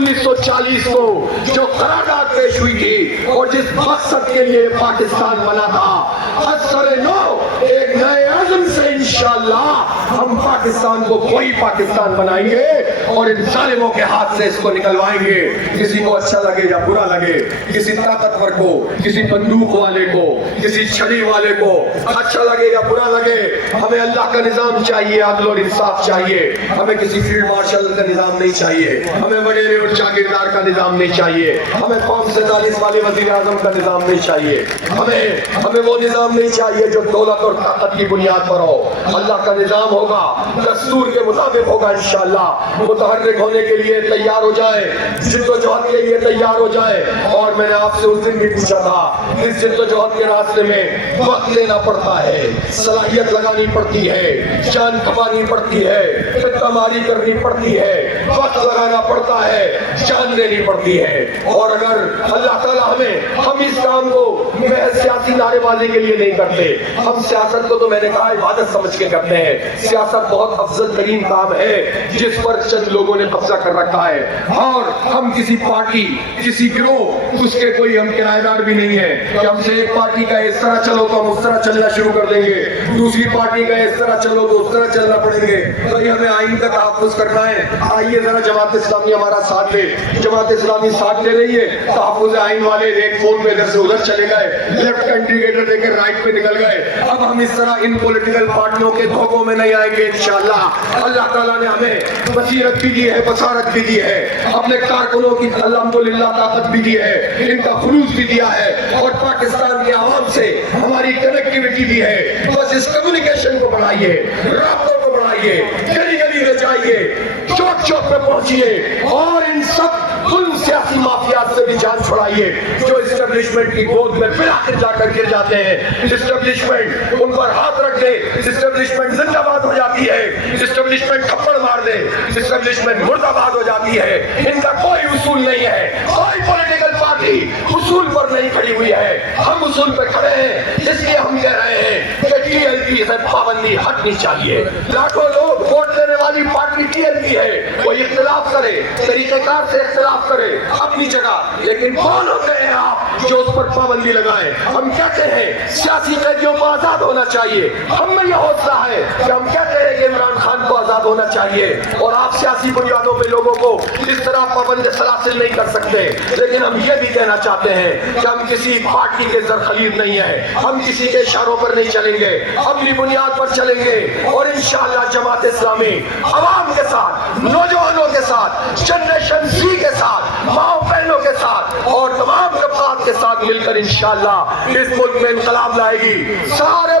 1940 کو جو قرارداد پیش ہوئی تھی اور جس مقصد کے لیے پاکستان بنا تھا، اثر نو ایک نئے عزم سے انشاءاللہ ہم پاکستان کو کوئی پاکستان بنائیں گے اور ان ظالموں کے ہاتھ سے اس کو نکلوائیں گے. کسی کو اچھا لگے یا برا لگے، کسی طاقتور کو، کسی بندوق والے کو، کسی چھڑی والے کو، اچھا لگے یا برا لگے، ہمیں اللہ کا نظام چاہیے، عدل اور انصاف چاہیے. ہمیں کسی فیلڈ مارشل کا نظام نہیں چاہیے، ہمیں وڈیرے اور جاگیردار کا نظام نہیں چاہیے، ہمیں قوم سے 40 والے وزیر اعظم کا نظام نہیں چاہیے، ہمیں وہ نظام نہیں چاہیے جو دولت اور طاقت کی بنیاد پر ہو. اللہ کا نظام ہوگا، دستور کے مطابق ہوگا انشاءاللہ. متحرک ہونے کے لیے تیار ہو جائے، جد و جہد کے لیے تیار ہو جائے. اور میں نے آپ سے اس دن بھی پوچھا تھا، اس جد و جہد کے راستے میں وقت لینا پڑتا ہے، صلاحیت لگانی پڑتی ہے، جان کھپانی پڑتی ہے، خدماری کرنی پڑتی ہے، وقت لگانا پڑتا ہے، جان دینی پڑتی ہے. اور اگر اللہ تعالیٰ ہم اس کام کو محض سیاسی نعرے بازی کے لیے نہیں کرتے، ہم سیاست کو تو میں نے کہا عبادت سمجھ کے کرتے ہیں. سیاست بہت افضل ترین کام ہے جس پر چند لوگوں نے قبضہ کر رکھا ہے. اور ہم کسی پارٹی، کسی گروہ، اس کے کوئی ہم کرایہ دار بھی نہیں ہے کہ ہم سے ایک پارٹی کا اس طرح چلو تو ہم اس طرح چلنا شروع کر دیں گے، دوسری پارٹی کا اس طرح چلو تو اس طرح چلنا پڑیں گے. بھائی ہمیں آئین کا تحفظ کرنا ہے. آئیے ذرا جماعت اسلامی ہمارا ساتھ دے. جماعت اسلامی ساتھ دے رہی ہے. تحفظ آئین والے ایک فون پہ ادھر سے ادھر چلے گئے، لیفٹ کا انڈیکیٹر دے کے رائٹ پہ نکل گئے. اب ہم اس طرح ان پولیٹیکل پارٹیوں کے دھوکوں میں نہیں آئیں گے انشاءاللہ. اللہ تعالیٰ نے ہمیں بصیرت بھی دی ہے، بصارت بھی دی ہے، اپنے کارکنوں کی الحمدللہ طاقت بھی دی ہے، ان کا خلوص بھی دیا ہے، اور پاکستان کے عوام سے ہماری کنیکٹیوٹی بھی ہے. بس اس کمیونیکیشن کو بڑھائیے، رابطوں کو بڑھائیے، گلی گلی میں جائیے، چوک چوک پہ پہنچیے، اور ان سب ان سیاسی مافیات سے بھی جان چھڑائیے جو اسٹیبلشمنٹ کی گود میں پھر آخر جا کر گر جاتے ہیں. اسٹیبلشمنٹ ان پر ہاتھ رکھ دے، اسٹیبلشمنٹ زندہ باد ہو جاتی ہے، اسٹیبلشمنٹ تھپڑ مار دے، اسٹیبلشمنٹ مردہ باد ہو جاتی ہے. ان کا کوئی اصول نہیں ہے، کوئی پولیٹیکل پارٹی اصول پر نہیں کھڑی ہوئی ہے. ہم اصول پہ کھڑے ہیں، اس لیے ہم کہہ رہے ہیں کہ ٹی ایل پی سے پابندی ہٹنی چاہیے. لاکھوں لوگ ووٹ دینے والی پارٹی ٹی ایل پی ہے، کوئی اختلاف کرے، طریقہ کار سے اختلاف کرے اپنی جگہ، لیکن کون ہوتے ہیں آپ جو اس پر پابندی لگائیں؟ ہم کہتے ہیں سیاسی قیدیوں کو آزاد ہونا چاہیے. ہم میں یہ حوصلہ ہے کہ ہم کہتے ہیں کہ عمران خان کو آزاد ہونا چاہیے، اور آپ سیاسی بنیادوں پہ لوگوں کو اس طرح پابند سلاسل نہیں کر سکتے. لیکن ہم یہ بھی کہنا چاہتے ہیں کہ ہم کسی پارٹی کے زرخلید نہیں ہیں، ہم کسی کے اشاروں پر نہیں چلیں گے، اپنی بنیاد پر چلیں گے. اور انشاءاللہ جماعت اسلامی عوام کے ساتھ، نوجوانوں کے ساتھ، جنریشن سی کے ساتھ، ماؤں بہنوں کے ساتھ اور تمام طبقات کے ساتھ مل کر انشاءاللہ اس ملک میں انقلاب لائے گی. سارے